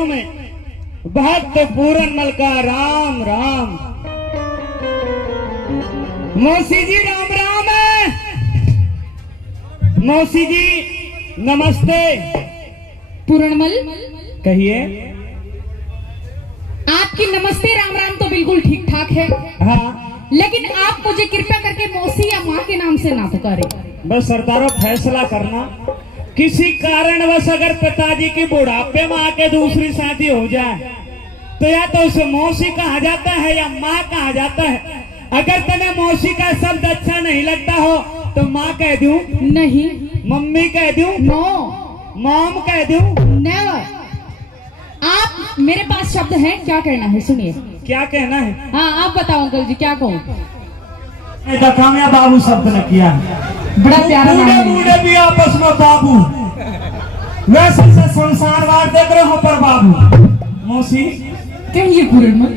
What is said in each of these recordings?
चरणों में भक्त पूरनमल का राम राम। मौसी जी राम राम है। मौसी जी नमस्ते। पूरनमल कहिए। आपकी नमस्ते राम राम तो बिल्कुल ठीक ठाक है। हाँ, लेकिन आप मुझे कृपया करके मौसी या माँ के नाम से ना पुकारे। बस सरदारों फैसला करना, किसी कारणवश अगर पिताजी की बुढ़ापे में आके दूसरी शादी हो जाए तो या तो उसे मौसी कहा जाता है या माँ कहा जाता है। अगर तुम्हें मौसी का शब्द अच्छा नहीं लगता हो तो माँ कह दूं? नहीं। मम्मी कह दूं? नो। मॉम कह दूं? नेवर। आप मेरे पास शब्द हैं, क्या कहना है सुनिए। क्या कहना है? हाँ आप बताओ अंकल जी क्या कहूँ। कामया बाबू शब्द ने किया, बड़ा प्यारा नाम है। बूढ़े भी आपस में बाबू, वैसे से संसारवाद देख रहे हो पर बाबू। मौसी कहिए पूरनमल।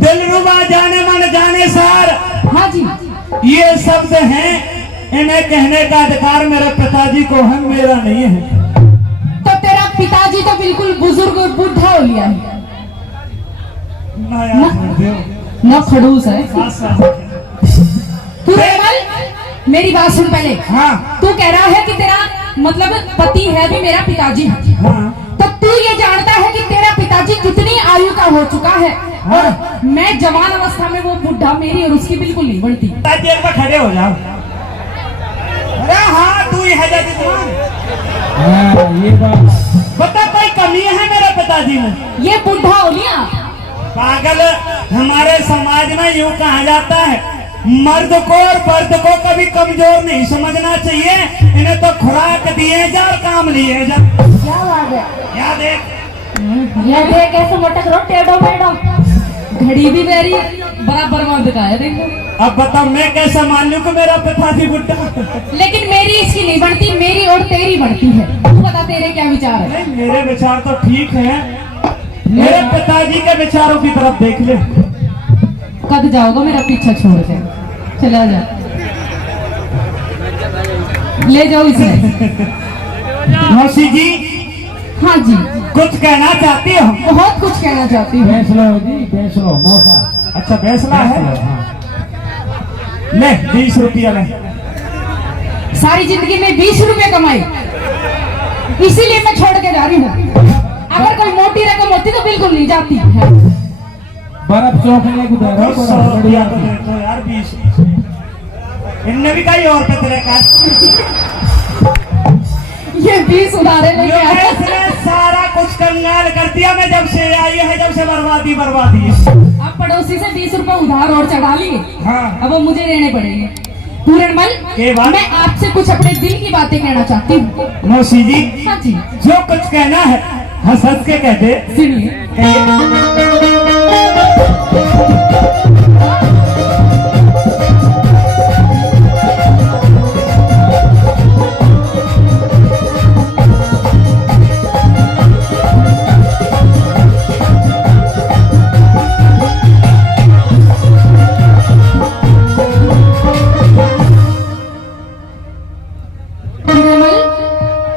दिलरुबा जाने मन जाने सार। हाँ जी। ये शब्द हैं, इन्हें कहने का अधिकार मेरे पिताजी को है, मेरा नहीं है। तो तेरा पिताजी तो बिल्कुल बुजुर्ग और बुढ़ा हो लिया है ना, खड़ूस है। पूरनमल मेरी बात सुन पहले। हाँ। तू कह रहा है कि तेरा मतलब पति है भी मेरा पिताजी है। हाँ। तो तू ये जानता है कि तेरा पिताजी कितनी आयु का हो चुका है। हाँ। और मैं जवान अवस्था में, वो बुढ़ा मेरी और उसकी बिल्कुल नहीं बनती। पिताजी एक बार खड़े हो जाओ। अरे हाँ, तू ही है ये बात बता, कोई कमी है मेरे पिताजी में? ये बुढ़ा हो लिया पागल। हमारे समाज में यूँ कहा जाता है, मर्द को और मर्द को कभी कमजोर नहीं समझना चाहिए। इन्हें तो खुराक दिए जा और काम लिए जा। क्या बात है। क्या देख, ये देख कैसे मटक रहो टेढ़ो मेढ़ो। घड़ी भी मेरी बराबर मर्द का है देखो। अब बता मैं कैसे मान लूं कि मेरा पिताजी बुढ़ा? लेकिन मेरी इसकी नहीं बनती, मेरी और तेरी बनती है। तू बता तेरे क्या विचार है। नहीं, मेरे विचार तो ठीक है, मेरे पिताजी के विचारों की तरफ देख ले। कद जाओगा मेरा पीछा छोड़ के? चला जा, ले जाओ इसे। मौसी जी। हाँ जी। कुछ कहना चाहती हो? बहुत कुछ कहना चाहती हूँ। फैसला जी, फैसला मौसा। अच्छा फैसला है। ले 20 रुपया ले। सारी जिंदगी में 20 रुपए कमाई, इसीलिए मैं छोड़ के जा रही हूँ। अगर कोई मोटी रकम होती तो बिल्कुल नहीं जाती है। बर्फ चौकने को दे रहा तो यार 20 इनने भी कहीं और पे तेरे का। ये 20 उधारे लेके आया। इसने सारा कुछ कंगाल कर दिया। मैं जब से आई है, जब से बर्बादी है। अब पड़ोसी से 20 रुपए उधार और चढ़ा लिए। हाँ। अब वो मुझे देने पड़ेंगे। पूरनमल मैं आपसे कुछ अपने दिल की बातें कहना चाहती हूँ। मौसी जी। हाँ जी। जो कुछ कहना है हंस के कहते। सुनिए।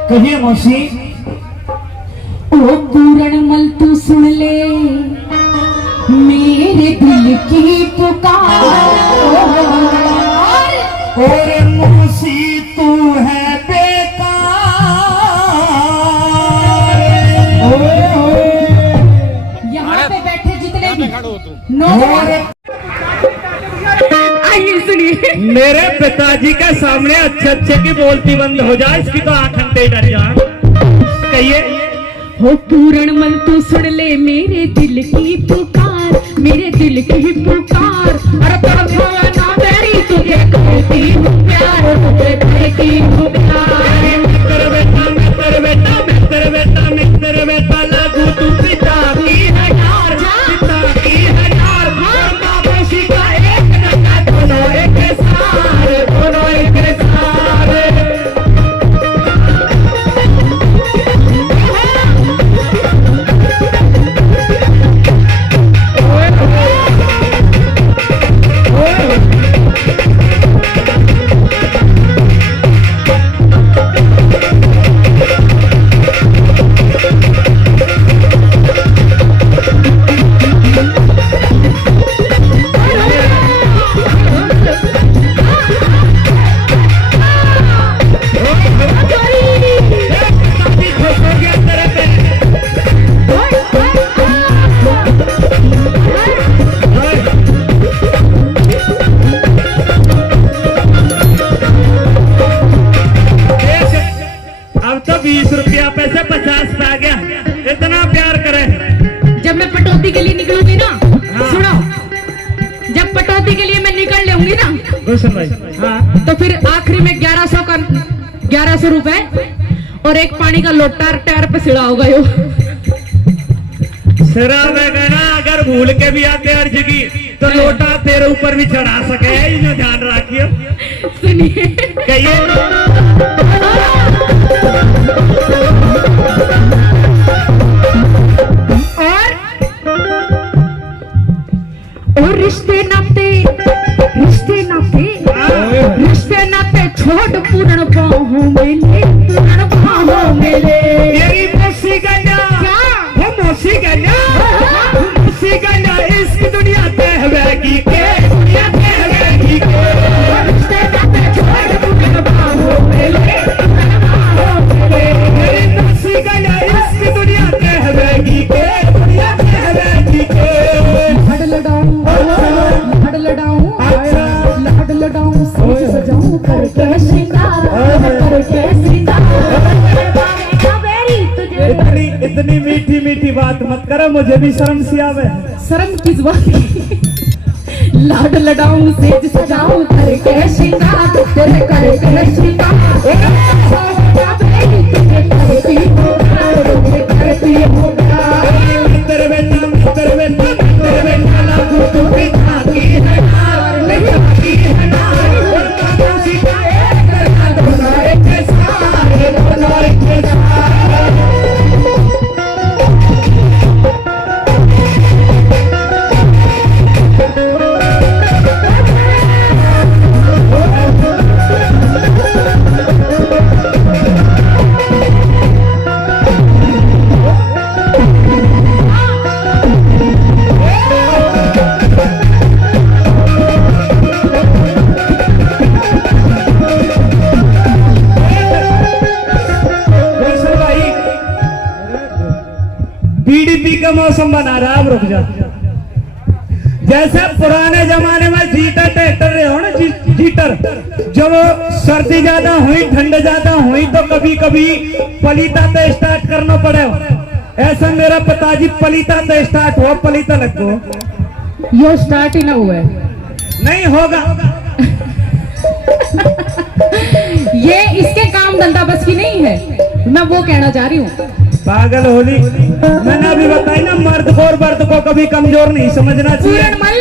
कहिए मौसी। ओ पूरनमल तू सुन ले मेरे दिल की पुकार। और मौसी तू है बेकार। यहाँ पे बैठे जितने भी नौजवान, आइए सुनिए। मेरे पिताजी के सामने अच्छे की बोलती बंद हो जाए, इसकी तो आंखें डर जाए। कहिए। हो पूरनमल तू सुन ले मेरे दिल की पुकार, मेरे दिल की पुकार। अरे ना मेरी तुझे कहती हूँ प्यार, तुझे कहती हूँ प्यार। मित्र बेटा लागू तू पिता की है यार, पिता की है यार। माँ बेटी का एक नशा, दोनों एक सार, दोनों एक सार। किशन भाई। हाँ तो फिर आखिरी में 1100 रुपए और एक पानी का लोटा टायर पे सिड़ा होगा यो। सिरा में कहना अगर भूल के भी आते अर्ज की तो लोटा तेरे ऊपर भी चढ़ा सके, ये ध्यान रखियो। सुनिए कहिए और रिश्ते नाते छोड़ पूर्ण बाहों में ले, पूर्ण बाहों में ले। मेरी मौसी गन्ना, वो मौसी गन्ना, मौसी गन्ना इस दुनिया तहवेगी के, दुनिया तहवेगी के। रिश्ते नाते छोड़ पूर्ण बाहों में ले, पूर्ण बाहों में ले। मेरी मौसी गन्ना इस दुनिया तहवेगी के, दुनिया तहवेगी के। लाड लडाऊं सोच सजाऊं करके श्रृंगार, करके श्रृंगार। इतनी मीठी मीठी बात मत करो, मुझे भी शर्म सी आवे। शर्म किस बात की? लाड लडाऊं सेज सजाऊं करके श्रृंगार, तेरे करके श्रृंगार। तुझे करती हूँ प्यार, तुझे करती हूँ प्यार। तेरे बेटा लागू तू भी खाकी है नार, नहीं खाकी है नार। और काबू सिखाए करना दोनों एक सारे, दोनों एक सारे। बीडीपी का मौसम बना रहा, अब रुक जा। जैसे पुराने जमाने में जीटर ट्रैक्टर रहे हो ना, जीटर, जब सर्दी ज्यादा हुई ठंड ज्यादा हुई तो कभी कभी पलीता तो स्टार्ट करना पड़े। ऐसा मेरा पिताजी पलीता तो स्टार्ट हो, पलीता लग गो। यो स्टार्ट ही ना हुआ है, नहीं होगा। ये इसके काम धंधा बस की नहीं है, मैं वो कहना चाह रही हूँ। पागल होली, मैंने अभी बताई ना, मर्द को कभी कमजोर नहीं समझना चाहिए। पूरणमल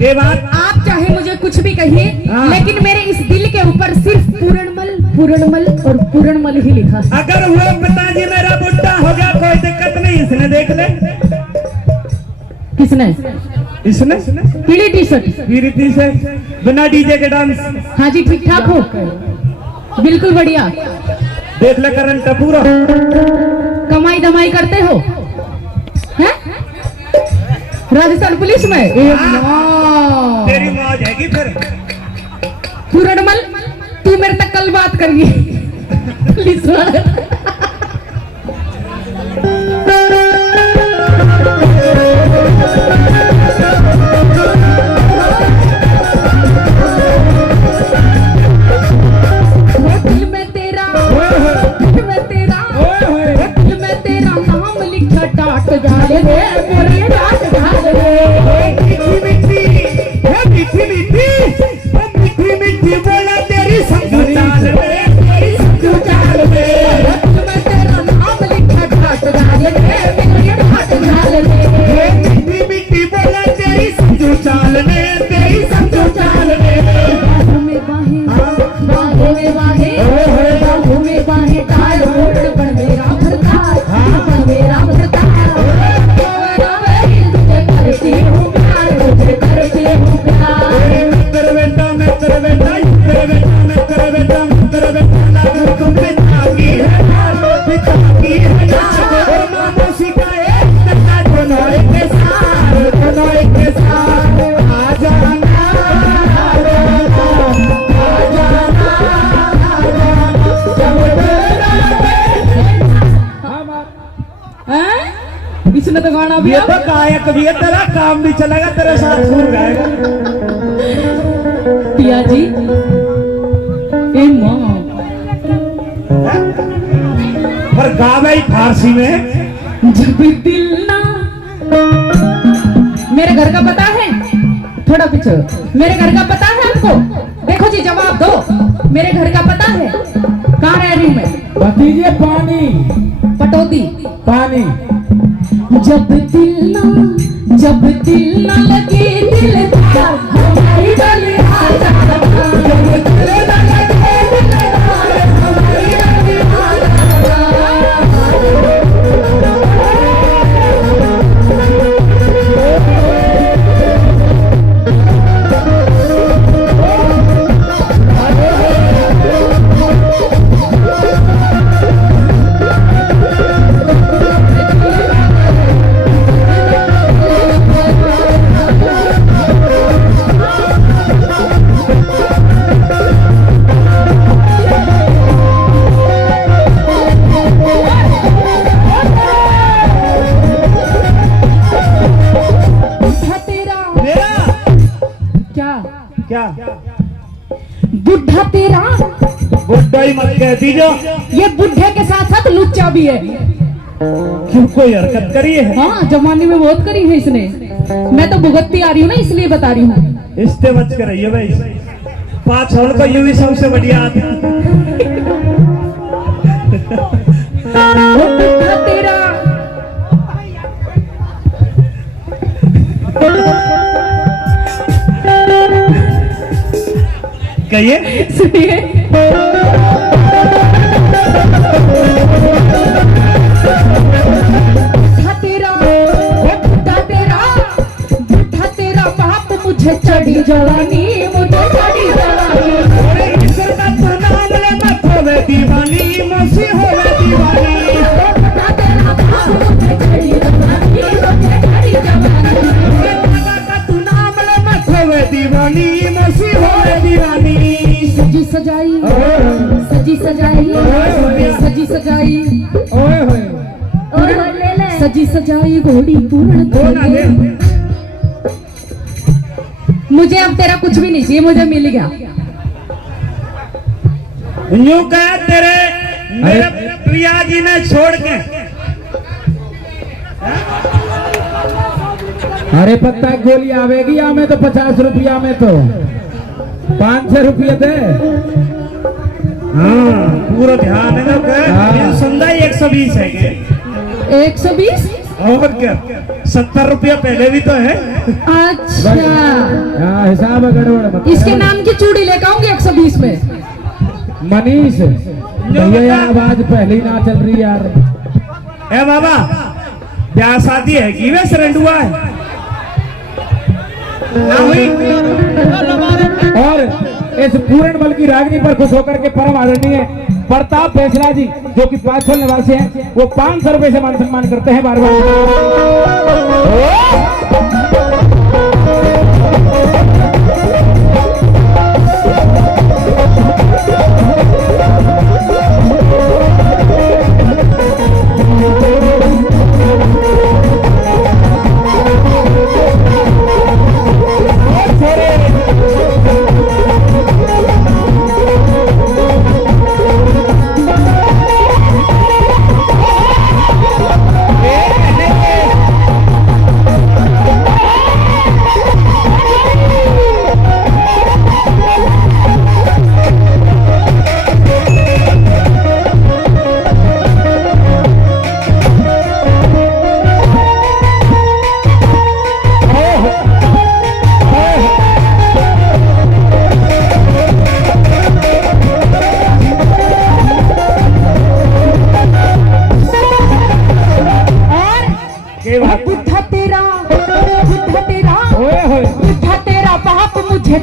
ये बात आप चाहे मुझे कुछ भी कहिए, हाँ। लेकिन मेरे इस दिल के ऊपर सिर्फ पूरणमल और पूरणमल ही लिखा है। अगर वो पिताजी मेरा बुढ़ा हो गया कोई दिक्कत नहीं, इसने देख ले। किसने? इसने पीली टी शर्ट, रीति से बिना डीजे के डांस। हाँ जी ठीक ठाक हो, बिल्कुल बढ़िया। देख ले करंट पूरा। कमाई दमाई करते हो हैं? राजस्थान पुलिस में? तेरी मौज है कि फिर। पूरणमल तू मेरे तक कल बात करिए पुलिस वाले। इसने तो गाना भी, ये तो गायक भी है, तेरा काम भी चलेगा, तेरे साथ सुर गाएगा। पिया जी ए माँ, पर गावे ही फारसी में। जब दिल ना, मेरे घर का पता है, थोड़ा पीछे, मेरे घर का पता है आपको? देखो जी जवाब दो, मेरे घर का पता है, कहाँ रह रही हूँ मैं? भतीजे पानी पटौदी। पानी। जब दिल ना लगे दिलदार हमारी डलिया जाता, जब दिल ना लगे दिलदार हमारी डलिया जाता। क्या बुढ़ा तेरा, बुढ़ा ही मत कह दीजो, ये बुढ़े के साथ साथ लुच्चा भी है। क्यों कोई हरकत करी है? हाँ जमाने में बहुत करी है इसने, मैं तो भुगतती आ रही हूँ ना इसलिए बता रही हूँ। इससे बच कर रही है भाई, 5 होल का यू भी सबसे बढ़िया आदमी। बुढ़ा तेरा कहिए। सुनिए, बुढ़ा तेरा बाप मुझे चढ़ी जवानी, मुझे चढ़ी जवानी। ईश्वर का तो नाम ले मत होवे दीवानी, मसी होवे दीवानी। बुढ़ा तेरा बाप मुझे चढ़ी जवानी, मुझे चढ़ी जवानी। बाबा का तू नाम ले मत होवे दीवानी, मसी होवे दीवानी। सजी सजाई, सजी सजाई, सजी सजाई, ओए होए सजी सजाई घोड़ी पूर्ण करे। मुझे अब तेरा कुछ भी नहीं चाहिए, मुझे मिल गया। यूं कह तेरे मेरे प्रिया जी ने छोड़ के। अरे पत्ता गोली आवेगी या में तो 50 रुपया में तो 500 रुपये दे। हाँ पूरा ध्यान है ना। हाँ। सुनदा ही 120 है के 120। और क्या 70 रुपया पहले भी तो है। अच्छा हाँ हिसाब है गड़बड़ मत। इसके नाम की चूड़ी लेकर आऊंगी 120 में। मनीष भैया आवाज पहले ही ना चल रही यार। ए बाबा ब्याह शादी है कि वे सरेंडुआ है ना हुई। और इस पूर्ण बल की रागनी पर खुश होकर के परम आदरणीय प्रताप फैसला जी जो कि 5 निवासी हैं, वो 500 रुपए से मान सम्मान करते हैं बार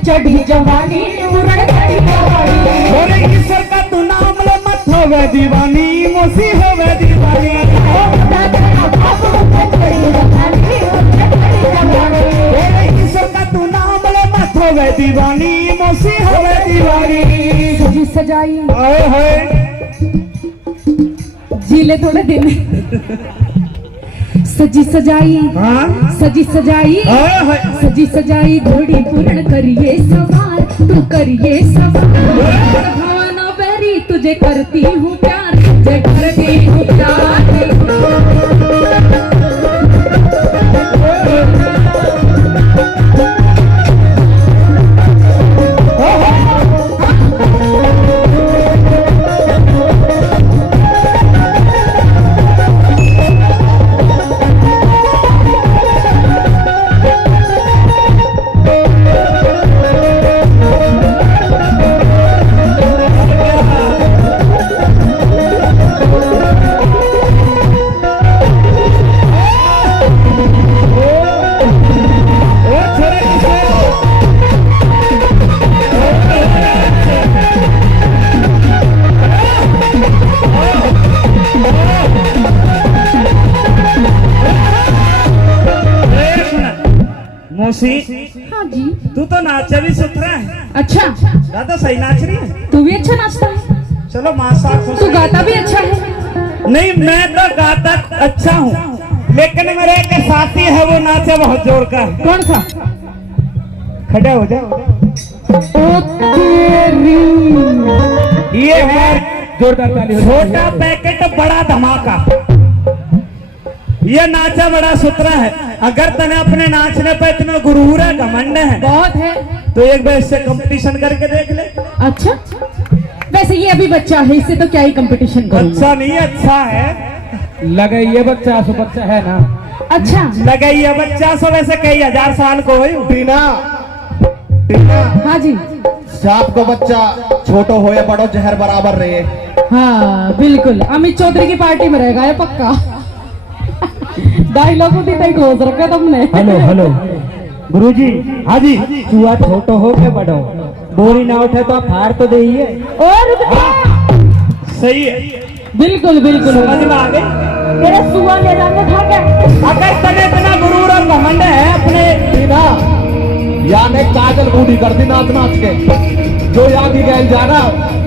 चढ़ी जवानी उरण चढ़ी जवानी। बोले ईश्वर का तू नाम ले मत होवे दीवानी, मोसी होवे दीवानी। बोले ईश्वर का तू नाम ले मत होवे दीवानी, मोसी होवे दीवानी। सजी सजाई ओए होए जी ले थोड़े दिन। सजी सजाई हाँ सजी सजाई ओए होए सजी सजाई घोड़ी पूर्ण करिए सवार, तू करिए सवार। भावना बेरी तुझे करती हूँ प्यार, तुझे करती हूँ प्यार। मौसी हाँ जी। तू तो नाचे भी सुथरा है, अच्छा, ज्यादा सही नाच रही है। तू भी अच्छा नाचता है, चलो मासा खुश तू है। गाता भी अच्छा है। नहीं मैं तो गाता अच्छा हूँ, लेकिन मेरे एक साथी है वो नाचे बहुत जोर का है। कौन सा? खड़े हो जाओ। ओ तेरी। ये है जोरदार ताली हो छोटा पैकेट बड़ा धमाका। ये नाचा बड़ा सुथरा है। अगर तने अपने नाचने पे इतना गुरूर है, घमंड है, बहुत है। तो एक बार इससे कंपटीशन करके देख ले। अच्छा, वैसे ये अभी बच्चा है, इससे तो क्या ही कंपटीशन करूंगा। अच्छा नहीं अच्छा है, लगे ये बच्चा सो बच्चा है ना। अच्छा, लगे ये बच्चा सो वैसे कई हजार साल को हुई। टीना हाँ जी, सांप को बच्चा छोटो हो या बड़ो जहर बराबर रहे। हाँ बिल्कुल, अमित चौधरी की पार्टी में रहेगा ये पक्का। डायलॉग भी तय खोज रखा तुमने। हेलो हेलो गुरुजी, हाँ जी, चूहा छोटो हो के बड़ो, बोरी ना उठे तो आप हार तो दे। और सही है, बिल्कुल बिल्कुल समझ में आ गई। तेरा सुआ ले जाने था क्या? अगर तने इतना गुरूर और घमंड है अपने। टीना याने काजल बूढ़ी कर दी नाच नाच के, जो याद ही गैल जाना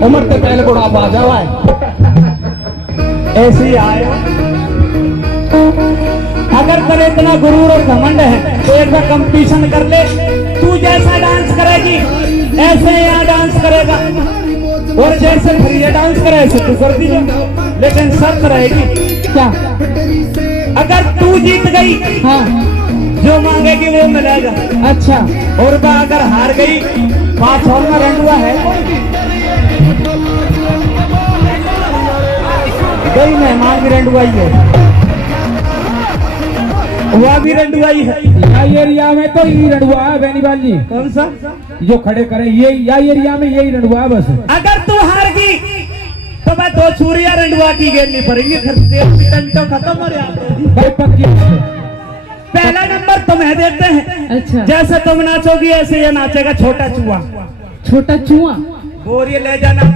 उम्र के पहले बुढ़ापा आ जावा है। ऐसे ही आए हो। अगर तेरे इतना गुरूर और घमंड है तो एक बार कंपटीशन कर ले। तू जैसा डांस करेगी ऐसे यहाँ डांस करेगा, और जैसे फिर ये डांस करे ऐसे तू कर दीजिए, लेकिन शर्त रहेगी। क्या? अगर तू जीत गई हाँ, जो मांगेगी वो मिलेगा, अच्छा, और वह अगर हार गई 5 और में रंडुआ है। गई मेहमान भी रंडुआई है, वह भी रंडुआई है। या एरिया में तो यही रंडुआ है बेनीवाल जी। कौन सा? जो खड़े करे ये या एरिया में यही रंडुआ है बस। अगर तू हार गई तो मैं 2 छुरियां रंडुआ की गेलनी पड़ेंगी, फिर तेरी टंटो खत्म हो जाएगी। भाई पक्की पहला नंबर तुम्हें देते हैं। अच्छा। जैसे तुम नाचोगी ऐसे ये नाचेगा छोटा चूहा। छोटा चूहा। और ये ले जाना।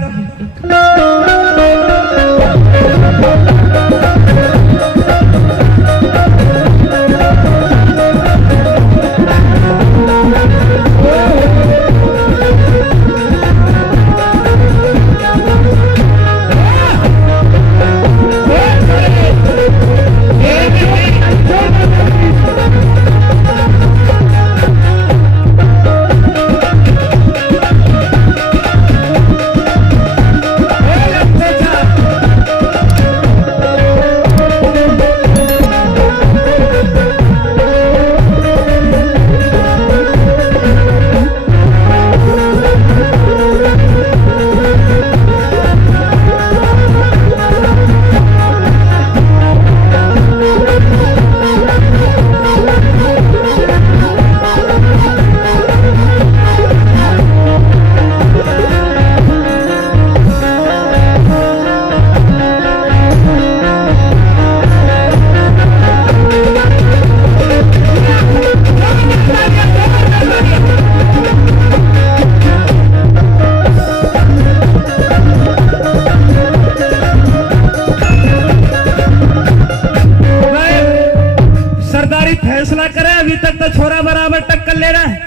फैसला करे। अभी तक तो छोरा बराबर टक्कर ले रहा है।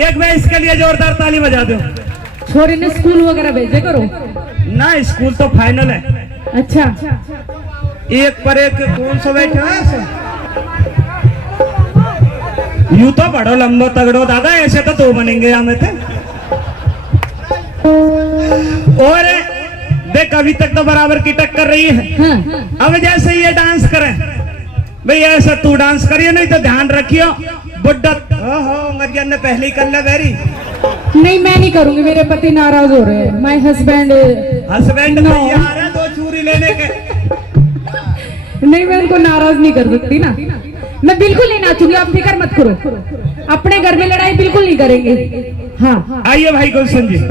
एक बार इसके लिए जोरदार ताली बजा दो। छोरी ने स्कूल वगैरह भेजे करो ना, स्कूल तो फाइनल है। अच्छा, एक पर एक कौन सा बैठे हैं ऐसे? यूं तो बड़ो लंबो तगड़ो दादा, ऐसे तो 2 बनेंगे हमें थे। और देख अभी तक तो बराबर की टक्कर रही है। हाँ, अब जैसे ये डांस करें भाई, ऐसा तू डांस करियो, नहीं तो ध्यान रखियो बुड्ढा। मरियन ने पहले ही कर ले वेरी। नहीं मैं नहीं करूंगी, मेरे पति नाराज हो रहे हैं। My husband husband No. नहीं आ रहा 2 चूरी लेने के। नहीं, मैं उनको नाराज नहीं कर सकती ना। मैं बिल्कुल नहीं नाचूंगी, आप फिक्र मत करो। अपने घर में लड़ाई बिल्कुल नहीं करेंगे। हाँ, आइए भाई गुलशन जी।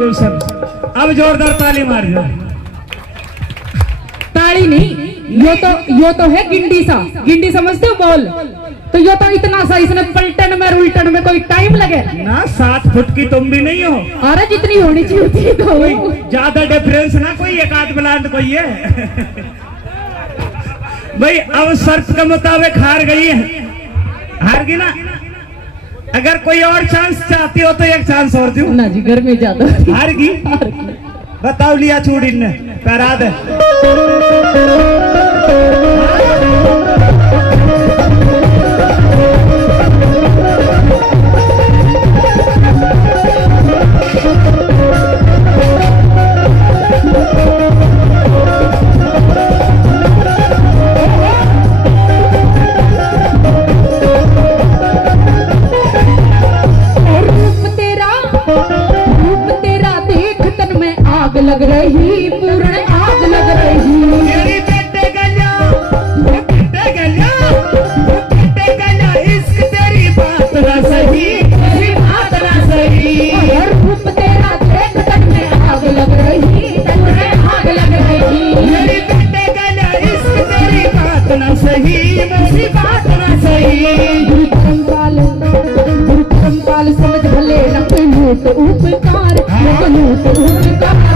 गए सब। अब जोरदार ताली मार दो। ताली नहीं, यो तो है गिंडी सा। गिंडी समझते हो बॉल? तो यो तो इतना सा, इसने पलटन में उल्टन में कोई टाइम लगे ना। 7 फुट की तुम भी नहीं हो। अरे जितनी होनी चाहिए तो ज्यादा डिफरेंस ना कोई, एक आध बुलंद कोई है। भाई अब शर्त के मुताबिक हार गई है, हार गई ना। अगर कोई और चांस चाहती हो तो एक चांस और दूं ना जी, घर में ज्यादा हार गई। बताओ लिया चूड़ी ने पैरा दे। लग रही, पूर्ण आग लग रही। मेरी बेटे गलिया, बेटे गलिया, बेटे गलिया, इश्क तेरी बात ना सही, तेरी बात ना सही। और रूप तेरा देख तन में आग लग रही, तन में आग लग रही। मेरी बेटे गलिया, इश्क तेरी बात ना सही, मेरी बात ना सही। गुरु समझ भले न कोई लूट उपकार, न लूट उपकार।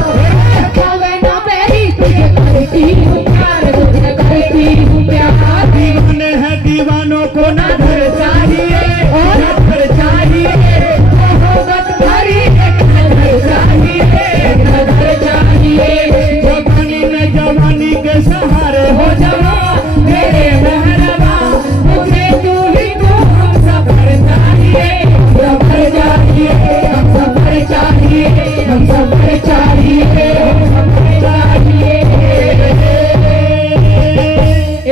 ना पैरी तुझे करती हूँ प्यार, तुझे करती हूँ प्यार। दीवाने हैं दीवानों को ना घर चाहिए, और घर चाहिए। मोहब्बत भरी एक नजर चाहिए, नजर चाहिए। जवानी में जवानी के सहारे हो जाओ मेरे मेहरबा, मुझे तू ही तू, हम सफर चाहिए, सफर चाहिए, हम सफर चाहिए, हम सफर चाहिए, हम सफर चाहिए।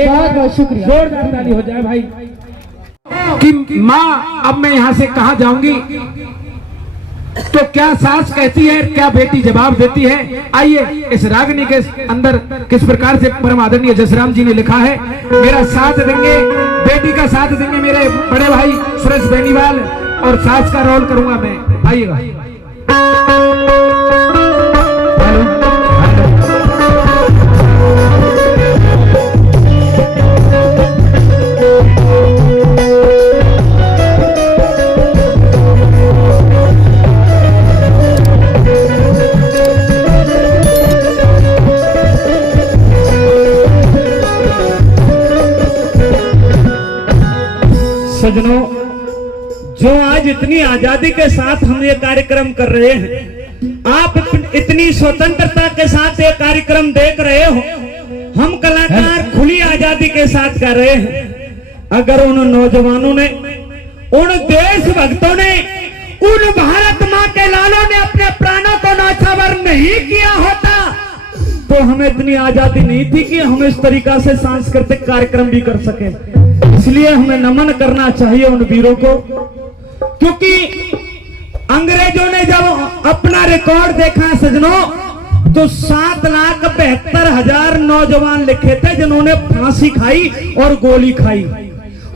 बहुत बहुत शुक्रिया। जोरदार ताली हो जाए भाई। कि माँ अब मैं यहाँ से कहाँ जाऊंगी, तो क्या सास कहती है, क्या बेटी जवाब देती है। आइए इस रागनी के अंदर किस प्रकार से परम आदरणीय जसराम जी ने लिखा है। मेरा साथ देंगे, बेटी का साथ देंगे मेरे बड़े भाई सुरेश बेनीवाल, और सास का रोल करूंगा मैं। आइएगा। सजनों, जो आज इतनी आजादी के साथ हम ये कार्यक्रम कर रहे हैं, आप इतनी स्वतंत्रता के साथ ये कार्यक्रम देख रहे हो, हम कलाकार खुली आजादी के साथ कर रहे हैं। अगर उन नौजवानों ने, उन देशभक्तों ने, उन भारत माँ के लालों ने अपने प्राणों को न्यौछावर नहीं किया होता, तो हमें इतनी आजादी नहीं थी कि हम इस तरीका से सांस्कृतिक कार्यक्रम भी कर सके। इसलिए हमें नमन करना चाहिए उन वीरों को, क्योंकि अंग्रेजों ने जब अपना रिकॉर्ड देखा सजनों, तो 7,72,000 नौजवान लिखे थे जिन्होंने फांसी खाई और गोली खाई,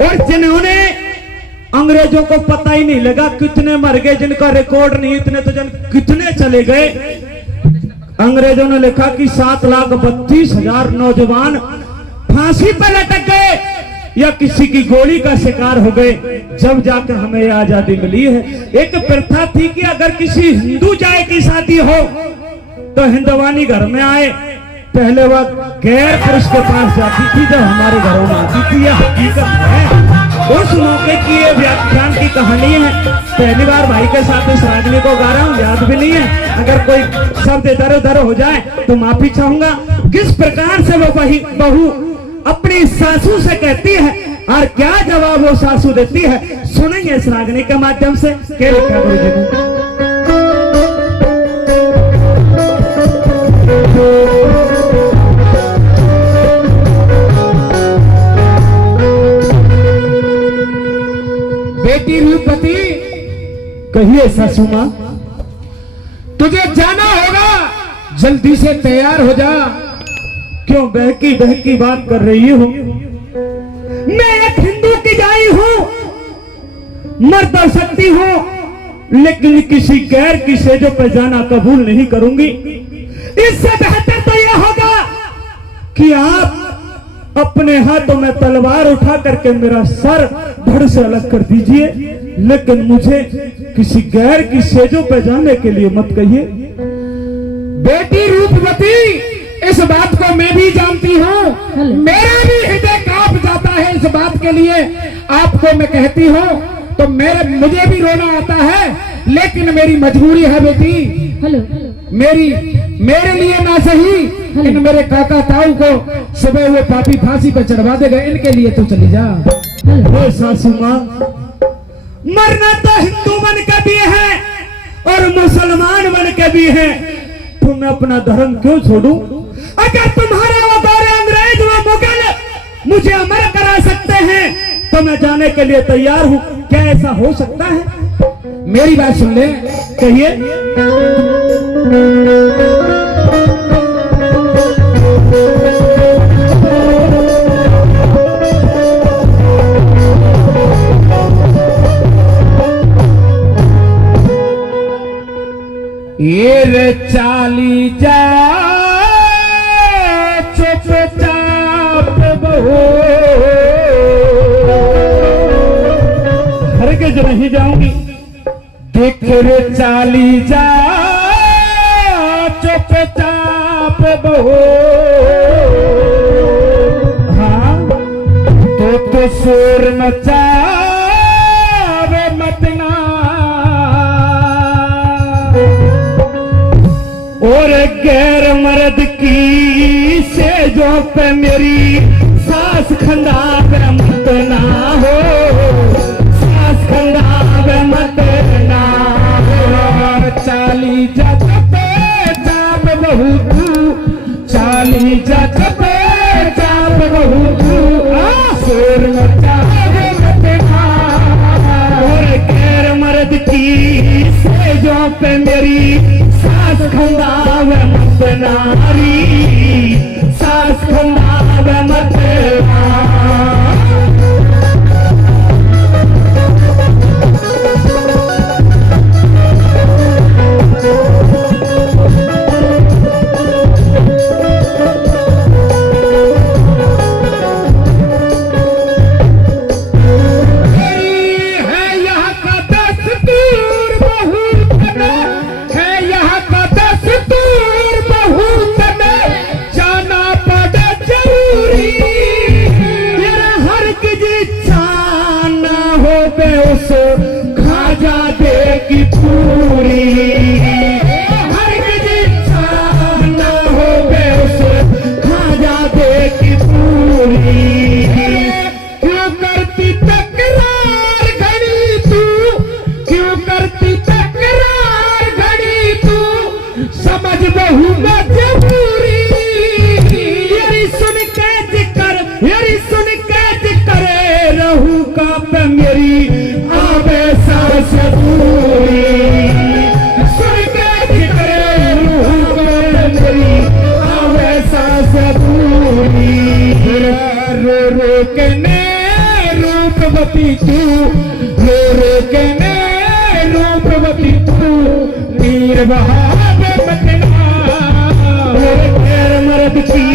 और जिन्होंने अंग्रेजों को पता ही नहीं लगा कितने मर गए, जिनका रिकॉर्ड नहीं, इतने तो जन कितने चले गए। अंग्रेजों ने लिखा कि 7,32,000 नौजवान फांसी पर लटक गए या किसी की गोली का शिकार हो गए, जब जाकर हमें आजादी मिली है। एक प्रथा थी कि अगर किसी हिंदू जाए की शादी हो तो हिंदवानी घर में आए, पहले वह गैर पुरुष के पास जाती थी, जब हमारे घरों में आती थी। यह हकीकत है, उस मौके की ये व्याख्यान की कहानी है। पहली बार भाई के साथ इस रागनी को गा रहा हूँ, याद भी नहीं है। अगर कोई शब्द इधर उधर हो जाए तो माफी चाहूंगा। किस प्रकार से वो बहू अपनी सासू से कहती है और क्या जवाब वो सासू देती है, सुनेंगे इस रागनी के माध्यम से। क्या लिखा गुरु जी ने? बेटी रूपवती, कहिए सासू माँ। तुझे जाना होगा, जल्दी से तैयार हो जा। क्यों बहकी बहकी बात कर रही हूँ? मैं एक हिंदू की जाई हूँ, मर तो सकती हूँ लेकिन किसी गैर की सेजों पर जाना कबूल नहीं करूंगी। इससे बेहतर तो यह होगा कि आप अपने हाथों में तलवार उठा करके मेरा सर धड़ से अलग कर दीजिए, लेकिन मुझे किसी गैर की सेजों पर जाने के लिए मत कहिए। बेटी रूपवती, इस बात को मैं भी जानती हूँ, मेरा भी हृदय कांप जाता है इस बात के लिए। आपको मैं कहती हूँ तो मुझे भी रोना आता है, लेकिन मेरी मजबूरी है बेटी। हेलो मेरे लिए ना सही, इन मेरे काका ताऊ को सुबह वो पापी फांसी पर चढ़वा देगा, इनके लिए तो चली जा। वो सासू माँ, मरना तो हिंदू बन के भी है और मुसलमान बन के भी है, तो मैं अपना धर्म क्यों छोड़ूं? अगर तुम्हारा वो गोरे अंग्रेज व मुगल मुझे अमर करा सकते हैं तो मैं जाने के लिए तैयार हूँ। क्या ऐसा हो सकता है? मेरी बात सुन ले। कहिए। ये रे चाली जा चुपचाप बहू, हरगिज नहीं जाऊंगी। देख रे चाली जा चुपचाप बहू, हाँ तो शोर मचा मतना, और गैर मर्द की सेजों पे मेरी सास खंडावे मत ना हो, सास खंडावे मत ना हो। चाली जा चाप बहू तू, चाली जा चाप बहू तू, शोर मचावे मत ना। और गैर मर्द की सेजों पे मेरी सास खंडावे मत नारी, सास खंडावे मत ना। रूपवती तू, रो के ने रूपवती तू, नीर बहावे बतना। गैर मर्द की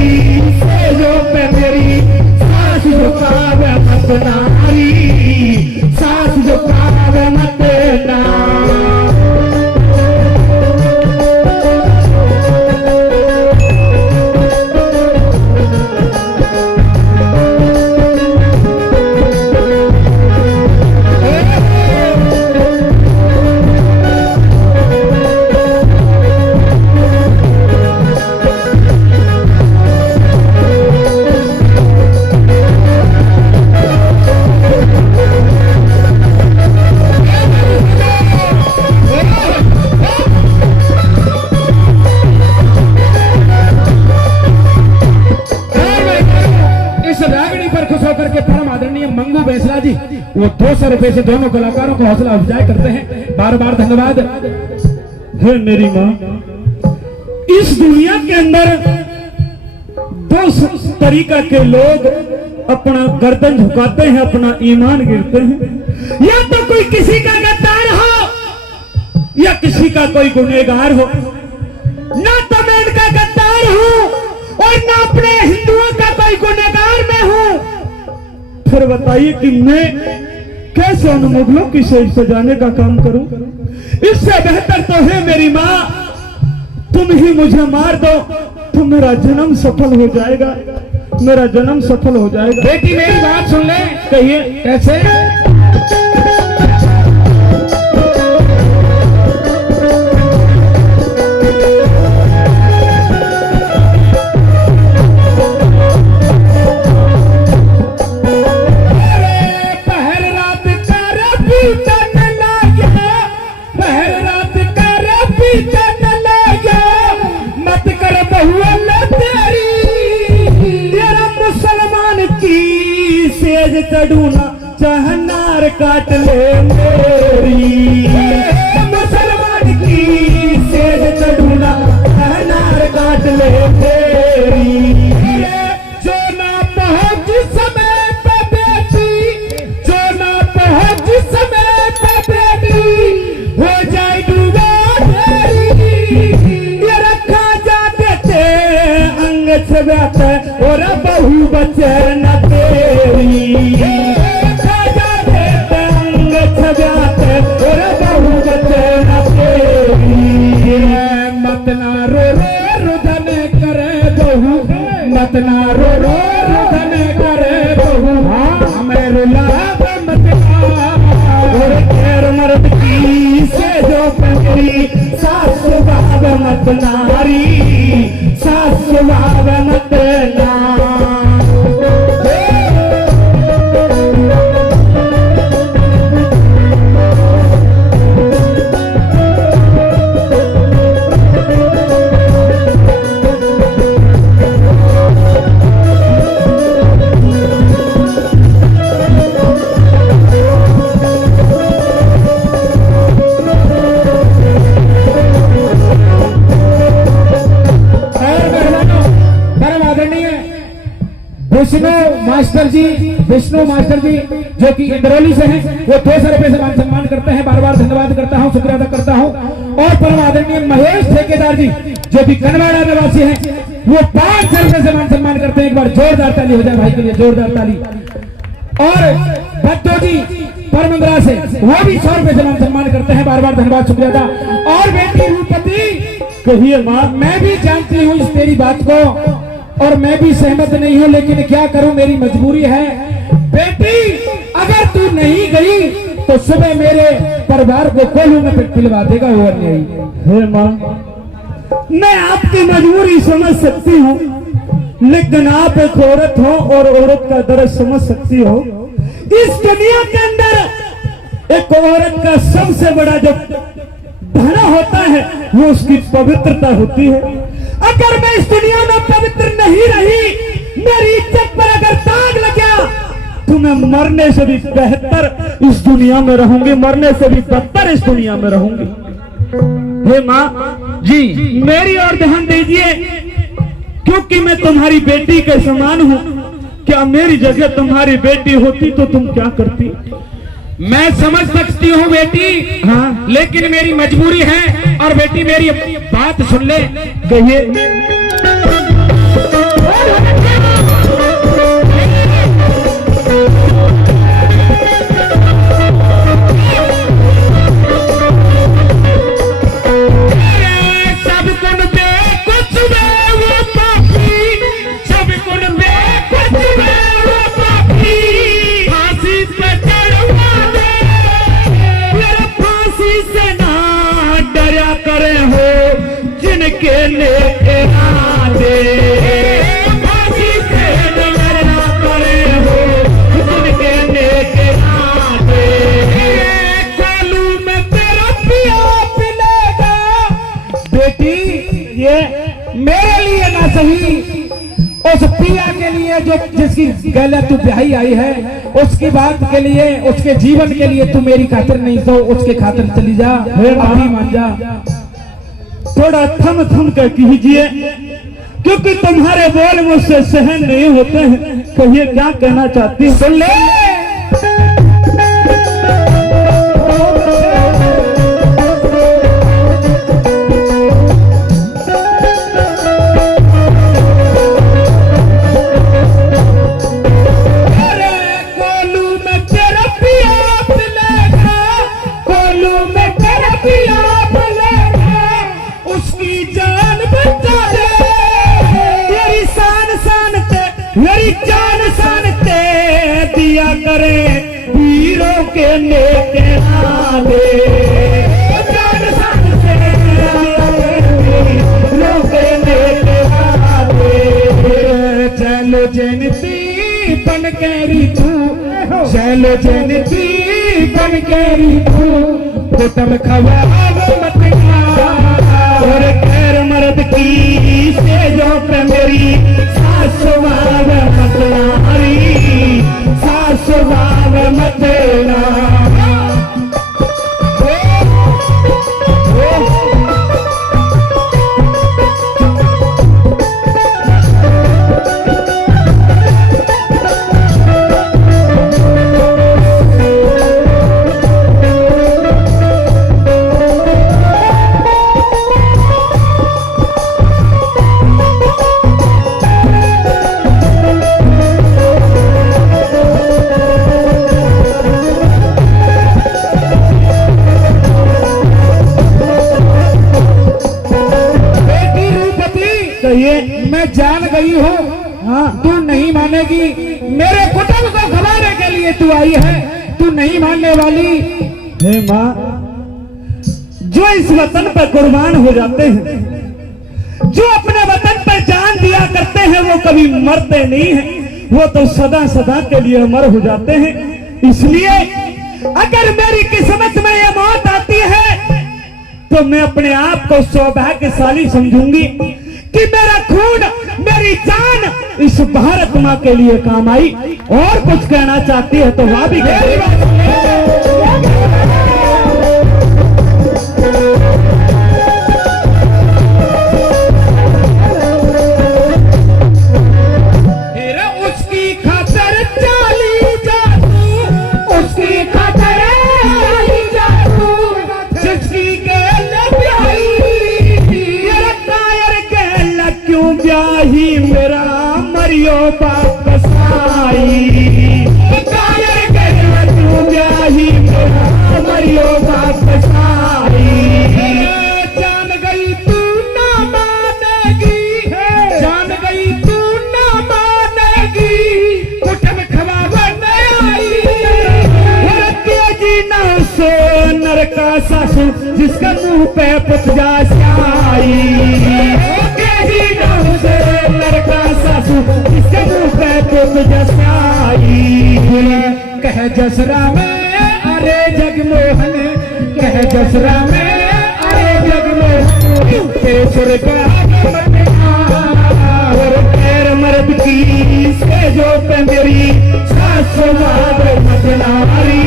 सेजों पे मेरी सास झुकावे मत नारी, सास झुकावे मत ना। जी वो 200 रुपए से दोनों कलाकारों को हौसला अफजाई करते हैं। बार बार धन्यवाद। है मेरी माँ, इस दुनिया के अंदर दो तरीका के लोग अपना गर्दन झुकाते हैं, अपना ईमान गिरते हैं। या तो कोई किसी का गद्दार हो का कोई गुनहगार हो, ना तो मैं इनका गद्दार हूं और ना अपने हिंदुओं का कोई गुनहगार मैं हूं। फिर बताइए कि मैं कैसे उन मुगलों की सेज सजाने का काम करूं? इससे बेहतर तो है मेरी माँ तुम ही मुझे मार दो तो मेरा जन्म सफल हो जाएगा, मेरा जन्म सफल हो जाएगा। बेटी मेरी बात सुन ले। कहिए। कैसे? चढ़ूना चाहे नार काट ले मेरी, मुसलमान की सेज चढ़ूना चाहे नार काट ले मेरी। जो ना पहुंच समय पे बेटी, जो ना पहुंच समय पे बेटी हो जाए डूबा तेरी। ये रखा जाते थे अंग छब्याते और बहू बचे न तेरी। मत ना रो रो रुदन करे बहू, हमें रुला मत और खैर मर्द की से जो पकड़ी सास बाब मत नारी, सास बाब मत ना। विष्णु मास्टर जी जो कि इंद्रौली से हैं, वो 200 रुपए से मान सम्मान करते हैं। बार बार धन्यवाद करता हूँ, शुक्रिया अदा करता हूँ। और परम आदरणीय महेश ठेकेदार जी जो कि कनवाड़ा निवासी हैं, वो 500 रुपए से मान सम्मान करते हैं। एक बार जोरदार ताली हो जाए भाई के लिए, जोरदार ताली। और भट्टो जी परमंद्रा से, वो भी 100 रुपए से मान सम्मान करते हैं। बार बार धन्यवाद, शुक्रिया अदा। और बेटी रूपति, कहिए माँ। मैं भी जानती हूँ इस तेरी बात को और मैं भी सहमत नहीं हूँ, लेकिन क्या करूं, मेरी मजबूरी है। बेटी अगर तू नहीं गई तो सुबह मेरे परिवार को कोल्हू में पिलवा देगा वो अन्यायी। हे माँ, मैं आपकी मजबूरी समझ सकती हूँ, लेकिन आप एक औरत हो और औरत का दर्द समझ सकती हो। इस दुनिया के अंदर एक औरत का सबसे बड़ा जो धन होता है वो उसकी पवित्रता होती है। अगर मैं इस दुनिया में पवित्र नहीं रही, मेरी इज्जत पर अगर दाग लग गया, तो मैं मरने से भी बेहतर इस दुनिया में रहूंगी, मरने से भी बदतर इस दुनिया में रहूंगी। हे माँ जी, मेरी ओर ध्यान दीजिए, क्योंकि मैं तुम्हारी बेटी के समान हूँ। क्या मेरी जगह तुम्हारी बेटी होती तो तुम क्या करती? मैं समझ सकती हूँ बेटी, हाँ, लेकिन मेरी मजबूरी है। और बेटी मेरी बात सुन ले। कहिए। मेरे लिए ना सही, उस पिया के लिए जो जिसकी गले तू ब्याही आई है, उसकी बात के लिए, उसके जीवन के लिए तू मेरी खातिर नहीं तो उसके खातिर चली जा, अभी मान जा। थोड़ा थम थम कर कीजिए, क्योंकि तुम्हारे बोल मुझसे सहन नहीं होते हैं। कहिए क्या कहना चाहती हूँ, सुन ले। दे, जान सन से रोके लेके आ दे। चलो जनती बन कैरी तू, चलो जनती बन कैरी तू, कुटम खवाब मत खा। और गैर मर्द की सेजों पे मेरी सास वाव मत नारी, सास वाव मत ना। मैं जान गई हूँ, हाँ तू नहीं मानेगी। मेरे कुटुंब को खवाने के लिए तू आई है, तू नहीं मानने वाली। हे माँ, जो इस वतन पर कुर्बान हो जाते हैं, जो अपने वतन पर जान दिया करते हैं, वो कभी मरते नहीं हैं, वो तो सदा सदा के लिए अमर हो जाते हैं। इसलिए अगर मेरी किस्मत में ये मौत आती है तो मैं अपने आप को सौभाग्यशाली समझूंगी कि मेरा खून, मेरी जान इस भारत माँ के लिए काम आई। और कुछ कहना चाहती है तो वह भी उसकी खातर चाली जा तू, उसकी खातर चाली जा तू, जिसकी क्यों ब्याही मेरा मरियो वापस आई, कायर कहला क्यों ब्याही मेरा मरियो वापस आई। जान गई तू ना मानेगी, जान गई तू ना मानेगी, कुटुंब खवावन आई। जी ना सो नरका सासू जिसका मुंह पे पुत जा आई, लड़का सासू इसके मुंह पे तुम जसाई। कह जसरा में अरे जगमोहन, कह जसरा में अरे जगमोहन, तेसर का और गैर मर्द की सेजों पे मेरी सास वाद मत नारी,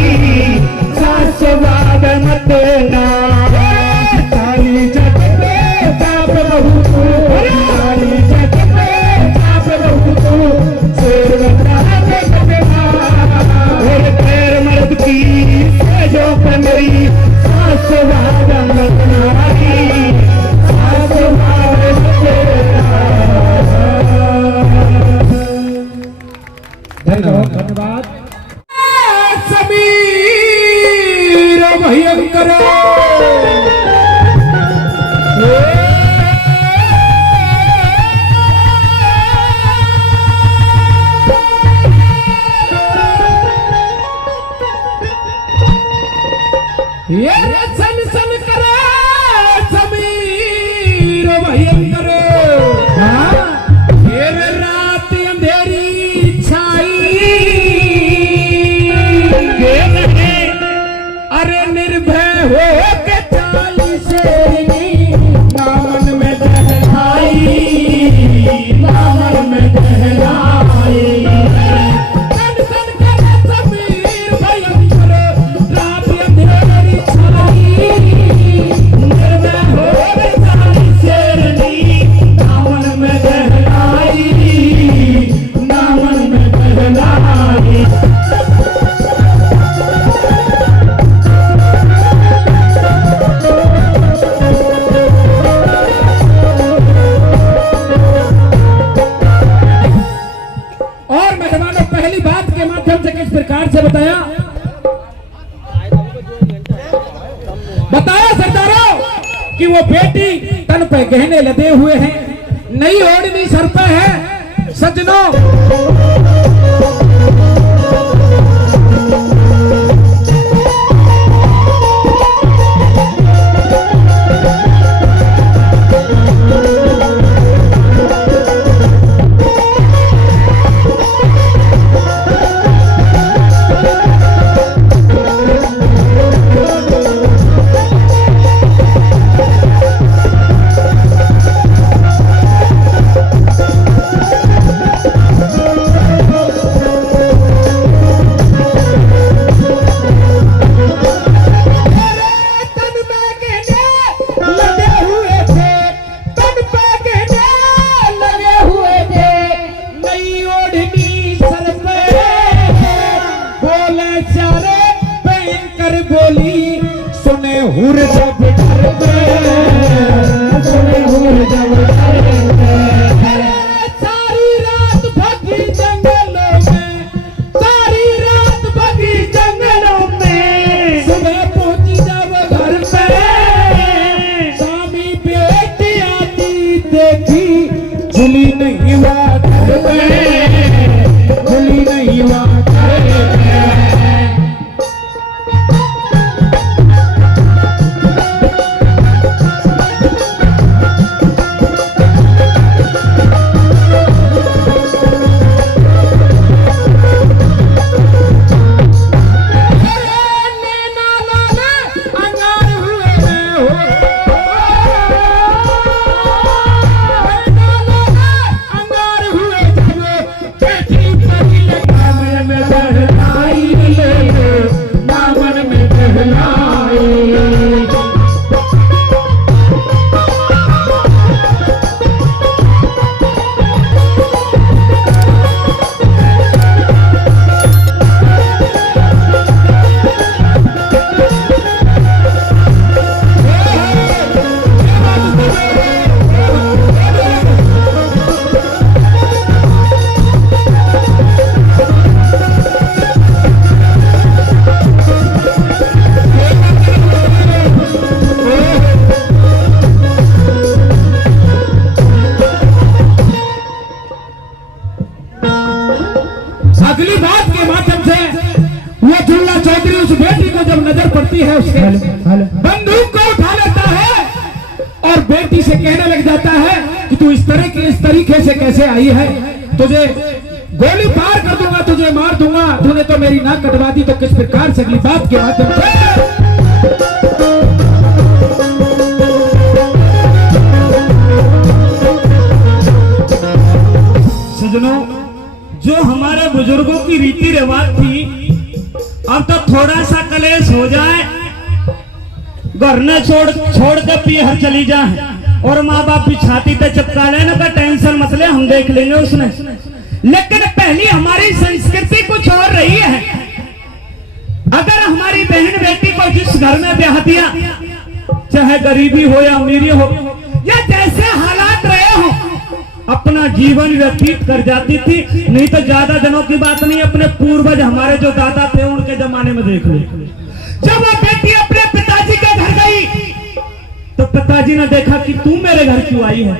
सास वाद मत ना। ताली जग पे बाप बहू तू, ताली जग पे बाप बहू तू, शेर बता के कटेगा। और गैर मर्द की सेजों पे मेरी सास वाद मत नारी, सास वाद मत ना। धन्यवाद। समीर भयंकर ये सन सन करे समीर भयंकर, हाँ ये रात अंधेरी छाई, अरे निर्भय हो के चाली शेरनी, दामन में दहलाई, दामन में दहलाई। सन सन करे समीर भयंकर, रात अंधेरी छाई, निर्भय हो के चाली शेरनी, दामन में दहलाई, दामन में दहलाई। बताया सरदारों कि वो बेटी तन पे गहने लदे हुए हैं, नई ओढ़नी सर पे है। सजनों हुर जब डरते, सुने हुर जब डरते। सारी रात भगी जंगलों में, सारी रात भगी जंगलों में, सुबह पहुंची जब घर पे, स्वामी बेटी आती देखी, झुली नहीं हुआ घर पे, झुली नहीं हुआ घर पे। अगली बात के माध्यम से वो झुल्ला चौधरी उस बेटी को जब नजर पड़ती है उसके बंदूक को उठा लेता है और बेटी से कहने लग जाता है कि तू इस तरीके से कैसे आई है, तुझे गोली पार कर दूंगा, तुझे मार दूंगा, तूने तो मेरी नाक कटवा दी। तो किस प्रकार से अगली बात के माध्यम से सजनों, जो हमारे बुजुर्गों की रीति रिवाज थी, अब तो थोड़ा सा कलेश हो जाए, घर न छोड़ के पीहर चली जाए और माँ बाप की छाती पे चिपका लेने का टेंशन मत ले, हम देख लेंगे उसने। लेकिन पहली हमारी संस्कृति कुछ और रही है। अगर हमारी बहन बेटी को जिस घर में ब्याह दिया, चाहे गरीबी हो या अमीरी हो या जैसे हालात रहे हो, अपना जीवन व्यतीत कर जाती थी। नहीं तो ज्यादा दिनों की बात नहीं, अपने पूर्वज हमारे जो दादा थे उनके जमाने में देख लो, जब वो बेटी अपने पिताजी के घर गई तो पिताजी ने देखा कि तू मेरे घर क्यों आई है,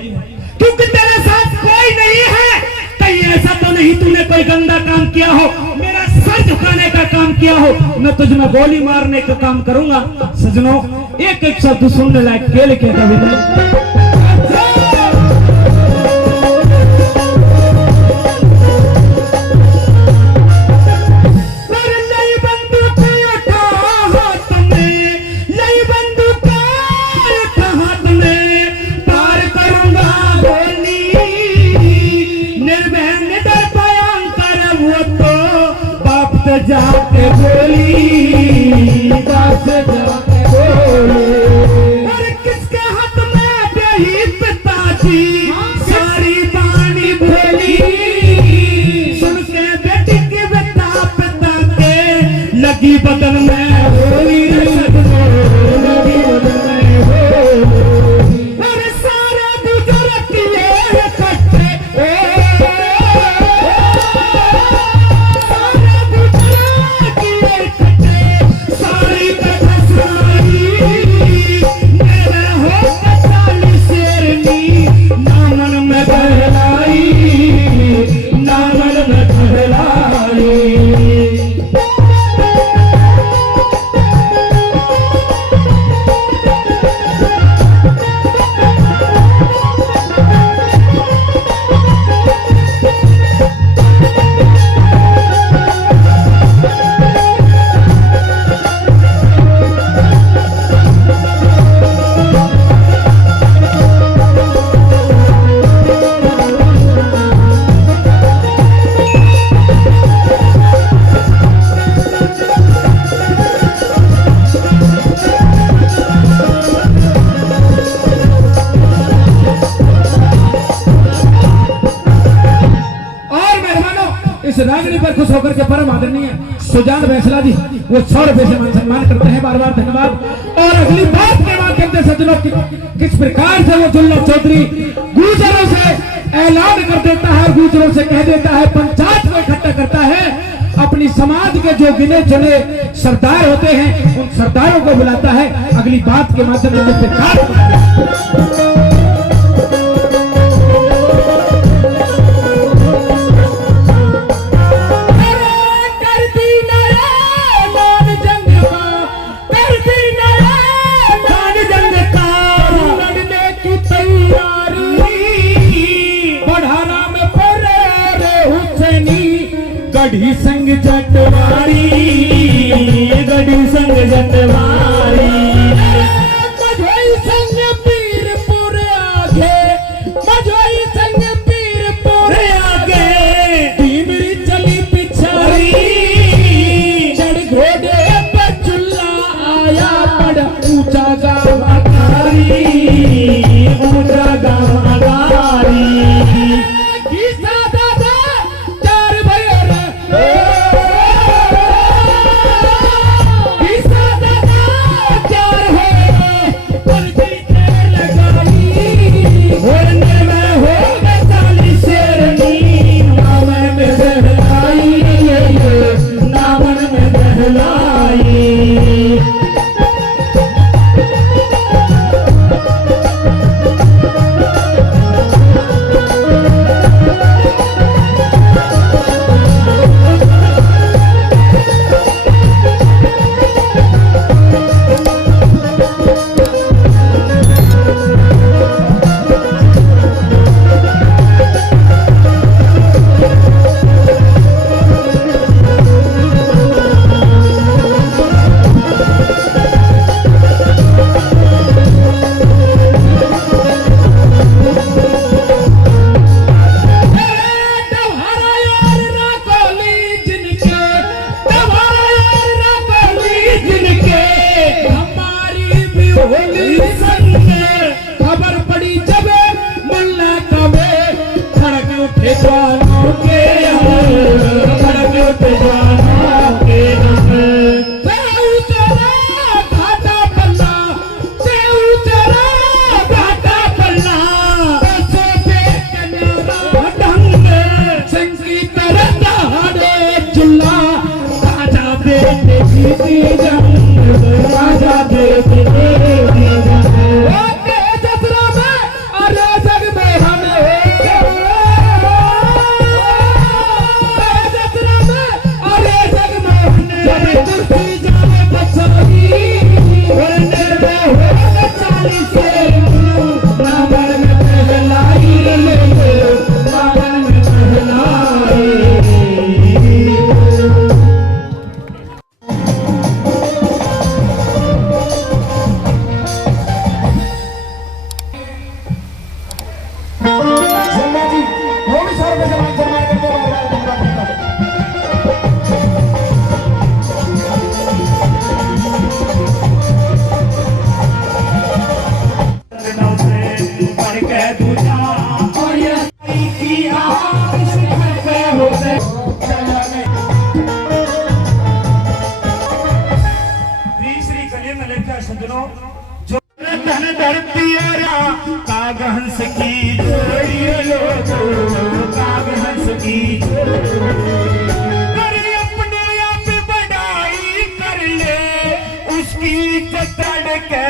क्योंकि तेरे साथ कोई नहीं है। कहीं ऐसा तो नहीं तूने कोई गंदा काम किया हो, मेरा सर झुकाने का काम किया हो, मैं तुझ में गोली मारने का काम करूंगा। सजनों, एक एक शब्द सुनने लायक के लिखे कविता। जाके बोली, जाके बोली, और किसके हाथ में दही पिताजी सारी बानी बोली। सुन के बेटी की बेटा पिता के लगी बदन में होली, लगी बदन में होली, और सारे बुजुर्ग किए इकट्ठे, पर खुश होकर के परम आदरणीय सुजान फैसला जी वो 100 रुपए से मान सम्मान करते हैं, बार बार धन्यवाद। और अगली बात के माध्यम से सज्जनों किस प्रकार से वो दुर्लभ चौधरी गुजरों से ऐलान कर देता है, गुजरों से कह देता है, पंचायत को इकट्ठा करता है, अपनी समाज के जो गिने चुने सरदार होते हैं उन सरदारों को बुलाता है। अगली बात के माध्यम से गढ़ी संग जटवारी, गढ़ी संग जटवारी, मझोई संग पीरपुर आगे, मझोई संग पीरपुर आगे, भीमरी चली पिछाड़ी, चढ़ घोड़े पर चुल्ला आया, बड़ा ऊंचा गाँव अगारी, ऊंचा गाँव अगारी। खबर पड़ी जब मुल्ला कवे खड़क उठे जवानों के, खड़क उठे जवानों के घाटा पल्ला, घाटा पल्ला, ढंग संगी तरह दहाड़े चुल्ला, राजा बेटे जीती जंग, राजा बेटे धरती काग हंस की जोड़ी लो, काग हंस की कर अपने आप बढ़ाई कर ले, उसकी चढ़ के